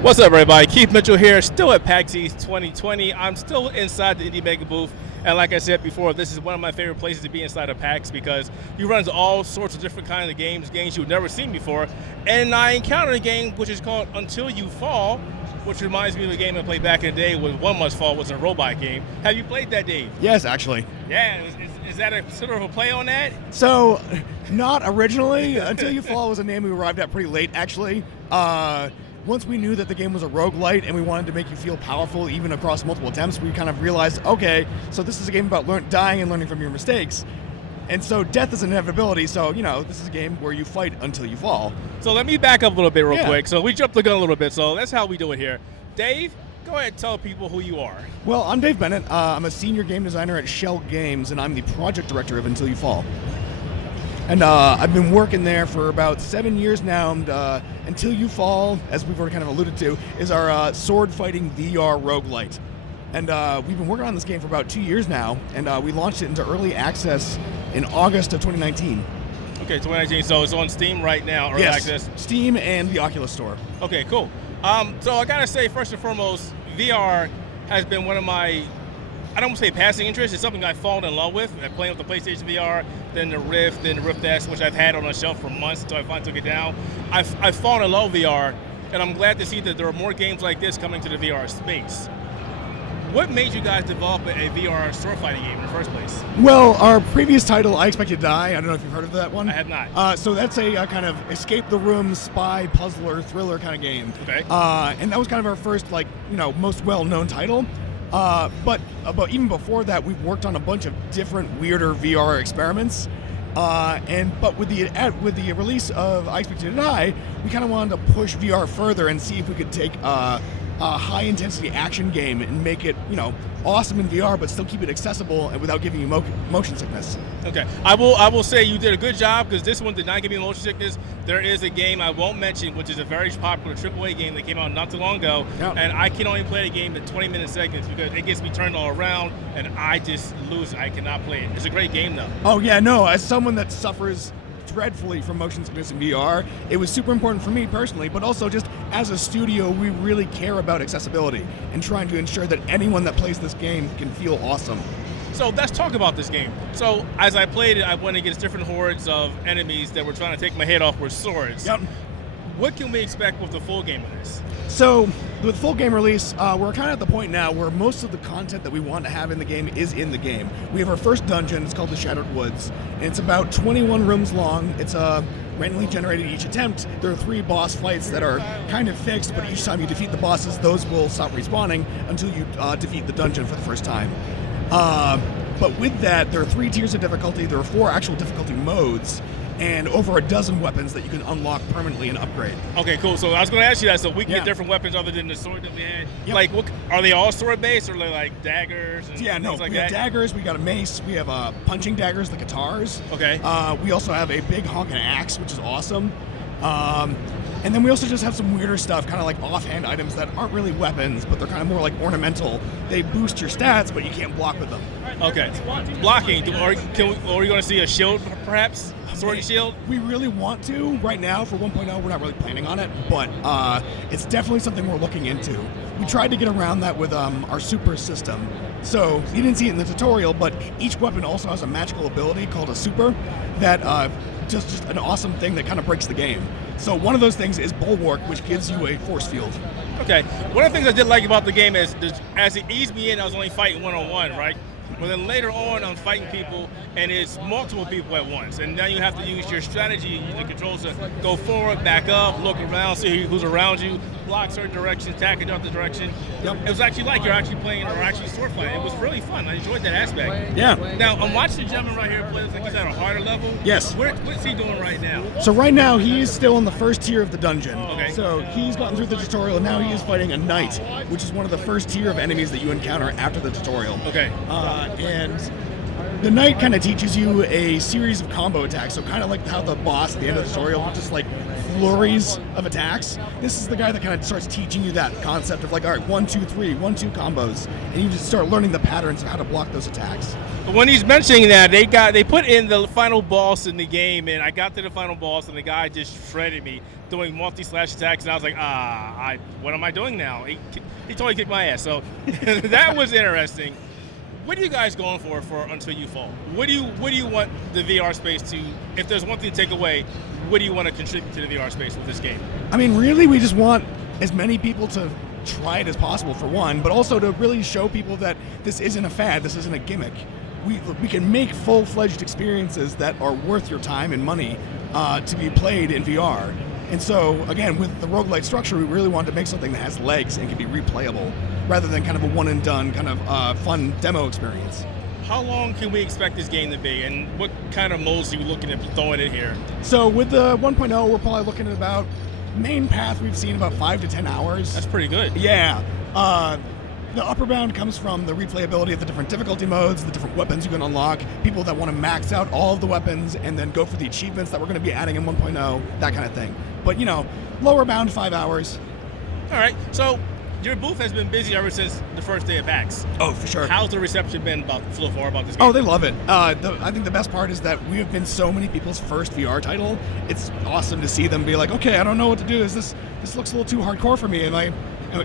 What's up, everybody? Keith Mitchell here, still at PAX East 2020. I'm still inside the Indie Megabooth, and like I said before, this is one of my favorite places to be inside of PAX because you run into all sorts of different kinds of games you've never seen before. And I encountered a game which is called Until You Fall, which reminds me of a game I played back in the day when One Must Fall was a robot game. Have you played that, Dave? Yes, actually. Yeah, is that a sort of a play on that? So, not originally. Until You Fall was a name we arrived at pretty late, actually. Once we knew that the game was a roguelite and we wanted to make you feel powerful even across multiple attempts, we kind of realized, okay, so this is a game about dying and learning from your mistakes. And so death is an inevitability, so, this is a game where you fight until you fall. So let me back up a little bit real quick. So we jumped the gun a little bit, so that's how we do it here. Dave, go ahead and tell people who you are. Well, I'm Dave Bennett. I'm a senior game designer at Schell Games, and I'm the project director of Until You Fall. And I've been working there for about 7 years now, and Until You Fall, as we've already kind of alluded to, is our sword-fighting VR roguelite. And we've been working on this game for about 2 years now, and we launched it into early access in August of 2019. Okay, 2019, so it's on Steam right now, early access? Steam and the Oculus Store. Okay, cool. So I gotta say, first and foremost, VR has been one of my, I don't want to say passing interest, it's something I've fallen in love with. I'm playing with the PlayStation VR, then the Rift, then the Rift S, which I've had on a shelf for months until I finally took it down. I've fallen in love with VR, and I'm glad to see that there are more games like this coming to the VR space. What made you guys develop a VR sword fighting game in the first place? Well, our previous title, I Expect You to Die, I don't know if you've heard of that one. I have not. So that's a kind of escape the room, spy, puzzler, thriller kind of game. Okay. And that was kind of our first, most well-known title. But even before that, we've worked on a bunch of different weirder VR experiments. But with the release of I Expect You to Die, we kind of wanted to push VR further and see if we could take a high-intensity action game and make it, awesome in VR, but still keep it accessible and without giving you motion sickness. Okay, I will say you did a good job because this one did not give me motion sickness. There is a game I won't mention, which is a very popular AAA game that came out not too long ago, and I can only play the game in 20-minute segments because it gets me turned all around, and I just lose it. I cannot play it. It's a great game, though. Oh, yeah, no, as someone that suffers dreadfully from motion sickness in VR, it was super important for me personally, but also just as a studio, we really care about accessibility and trying to ensure that anyone that plays this game can feel awesome. So let's talk about this game. So as I played it, I went against different hordes of enemies that were trying to take my head off with swords. Yep. What can we expect with the full game of this? So, with full game release, we're kind of at the point now where most of the content that we want to have in the game is in the game. We have our first dungeon, it's called the Shattered Woods, and it's about 21 rooms long. It's randomly generated each attempt. There are 3 boss fights that are kind of fixed, but each time you defeat the bosses, those will stop respawning until you defeat the dungeon for the first time. But with that, there are 3 tiers of difficulty, there are 4 actual difficulty modes, and over a dozen weapons that you can unlock permanently and upgrade. Okay, cool. So I was going to ask you that. So we can get different weapons other than the sword that we had. Yep. Like, are they all sword based, or are they like daggers? And things like we have daggers. We got a mace. We have punching daggers, the guitars. Okay. We also have a big honking axe, which is awesome. And then we also just have some weirder stuff, kind of like offhand items that aren't really weapons, but they're kind of more like ornamental. They boost your stats, but you can't block with them. Okay. Blocking. Are you going to see a shield, perhaps? Sword and shield? We really want to. Right now, for 1.0, we're not really planning on it, but it's definitely something we're looking into. We tried to get around that with our super system. So, you didn't see it in the tutorial, but each weapon also has a magical ability called a super that just an awesome thing that kind of breaks the game. So one of those things is Bulwark, which gives you a force field. Okay. One of the things I did like about the game is, as it eased me in, I was only fighting one-on-one, right? But then later on, I'm fighting people, and it's multiple people at once. And now you have to use your strategy, the controls to go forward, back up, look around, see who's around you, block certain directions, attack in other direction. Yep. It was actually like you're actually playing or actually sword fighting. It was really fun. I enjoyed that aspect. Yeah. Now, I'm watching the gentleman right here play. Looks like he's at a harder level. Yes. What's he doing right now? So right now, he's still in the first tier of the dungeon. Okay. So he's gotten through the tutorial, and now he is fighting a knight, which is one of the first tier of enemies that you encounter after the tutorial. Okay. And the knight kind of teaches you a series of combo attacks, so kind of like how the boss at the end of the tutorial will just like flurries of attacks. This is the guy that kind of starts teaching you that concept of like, all right, 1, 2, 3, 1, 2 combos, and you just start learning the patterns of how to block those attacks. But when he's mentioning that, they put in the final boss in the game, and I got to the final boss, and the guy just shredded me doing multi-slash attacks, and I was like, what am I doing now? He totally kicked my ass. So that was interesting. What are you guys going for Until You Fall? What do you want the VR space to? If there's one thing to take away, what do you want to contribute to the VR space with this game? I mean, really, we just want as many people to try it as possible, for one, but also to really show people that this isn't a fad, this isn't a gimmick. We can make full-fledged experiences that are worth your time and money to be played in VR. And so, again, with the roguelite structure, we really wanted to make something that has legs and can be replayable, rather than kind of a one-and-done kind of fun demo experience. How long can we expect this game to be, and what kind of modes are you looking at throwing in here? So with the 1.0, we're probably looking at about, main path we've seen about 5 to 10 hours. That's pretty good. Yeah. The upper bound comes from the replayability of the different difficulty modes, the different weapons you can unlock, people that want to max out all of the weapons and then go for the achievements that we're going to be adding in 1.0, that kind of thing. But, lower bound 5 hours. All right. So your booth has been busy ever since the first day of PAX. Oh, for sure. How's the reception been so far about this game? Oh, they love it. I think the best part is that we have been so many people's first VR title. It's awesome to see them be like, okay, I don't know what to do. This looks a little too hardcore for me.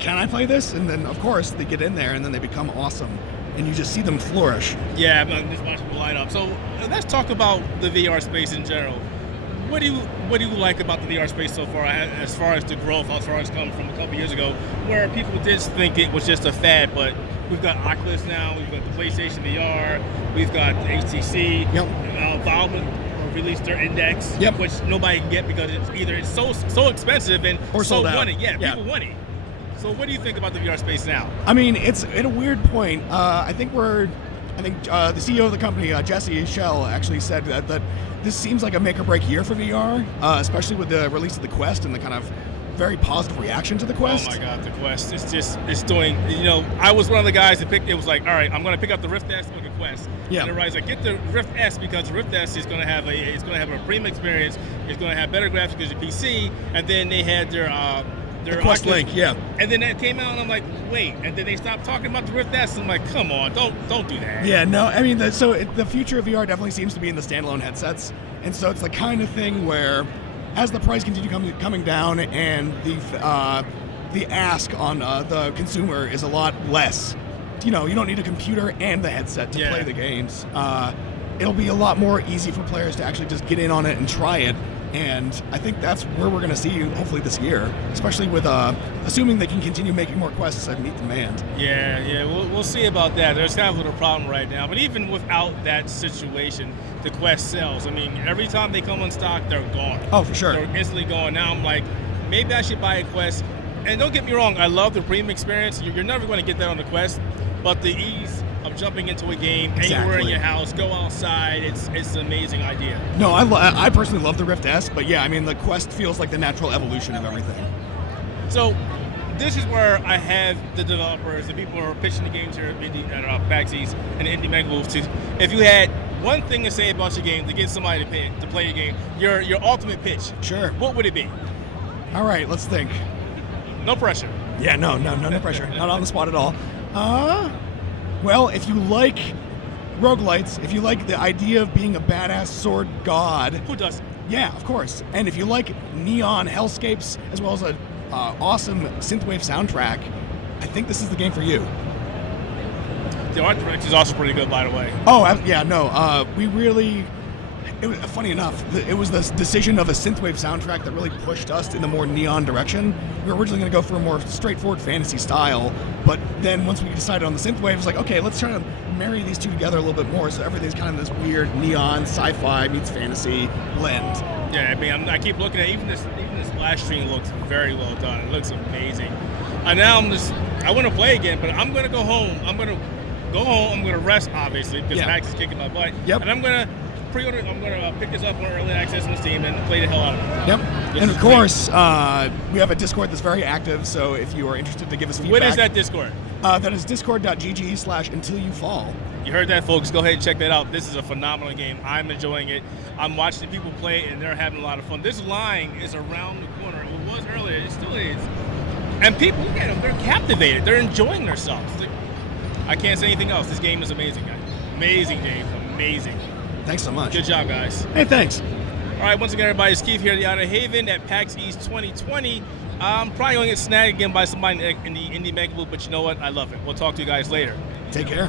Can I play this? And then, of course, they get in there and then they become awesome. And you just see them flourish. Yeah, I'm just watching people line up. So let's talk about the VR space in general. What do you like about the VR space so far as the growth, as far as coming from a couple years ago, where people did think it was just a fad, but we've got Oculus now, we've got the PlayStation VR, we've got the HTC, Valve released their Index, which nobody can get because it's so expensive and or so sold out. want it. Yeah, people want it. So what do you think about the VR space now? I mean, it's at a weird point. I think the CEO of the company, Jesse Schell, actually said that this seems like a make or break year for VR, especially with the release of the Quest and the kind of very positive reaction to the Quest. Oh my God, the Quest! It's doing. I was one of the guys that picked. It was like, all right, I'm going to pick up the Rift S with the Quest. Yeah. And everybody's like, get the Rift S because the Rift S is going to have a premium experience. It's going to have better graphics because the PC. And then they had their Quest Link, yeah. And then that came out, and I'm like, wait. And then they stopped talking about the Rift S. And I'm like, come on, don't do that. Yeah, no, I mean, the future of VR definitely seems to be in the standalone headsets. And so it's the kind of thing where, as the price continues coming down and the ask on the consumer is a lot less, you don't need a computer and the headset to play the games. It'll be a lot more easy for players to actually just get in on it and try it. And I think that's where we're going to see hopefully this year, especially with assuming they can continue making more quests and meet demand. Yeah, we'll see about that. There's kind of a little problem right now, but even without that situation, the Quest sells. I mean, every time they come on stock, they're gone. Oh, for sure. They're instantly gone. Now I'm like, maybe I should buy a Quest. And don't get me wrong, I love the premium experience. You're never going to get that on the Quest, but the ease of jumping into a game anywhere in your house, go outside, it's an amazing idea. No, I personally love the Rift S, but yeah, I mean, the Quest feels like the natural evolution of everything. So this is where I have the developers, the people who are pitching the games here at PAX East and the Indie Megabooth. If you had one thing to say about your game to get somebody to play your game, your ultimate pitch, sure, what would it be? All right, let's think. No pressure. Yeah, no pressure. Not on the spot at all. Well, if you like roguelites, if you like the idea of being a badass sword god... Who doesn't? Yeah, of course. And if you like neon hellscapes, as well as an awesome synthwave soundtrack, I think this is the game for you. The art direction is also pretty good, by the way. Oh, yeah, no. We really... It was, funny enough, it was the decision of a synthwave soundtrack that really pushed us in the more neon direction. We were originally going to go for a more straightforward fantasy style, but then once we decided on the synthwave, it was like, okay, let's try to marry these two together a little bit more, so everything's kind of this weird neon sci-fi meets fantasy blend. Yeah, I mean, I keep looking at even this splash screen looks very well done. It looks amazing. And now I want to play again, but I'm going to go home. I'm going to rest, obviously, because PAX is kicking my butt. Yep. And I'm going to pre-order. I'm going to pick this up on early access on Steam and play the hell out of it. Yep. And of course, we have a Discord that's very active, so if you are interested to give us feedback. What is that Discord? That is discord.gg/untilyouFall. You heard that, folks. Go ahead and check that out. This is a phenomenal game. I'm enjoying it. I'm watching the people play it, and they're having a lot of fun. This line is around the corner. It was earlier. It still is. And people, look at them. They're captivated. They're enjoying themselves. I can't say anything else. This game is amazing, guys. Amazing game. Amazing. Thanks so much. Good job, guys. Hey, thanks. All right, once again, everybody, it's Keith here at the Outerhaven at PAX East 2020. I'm probably going to get snagged again by somebody in the Indie Megabooth, but you know what? I love it. We'll talk to you guys later. Take care.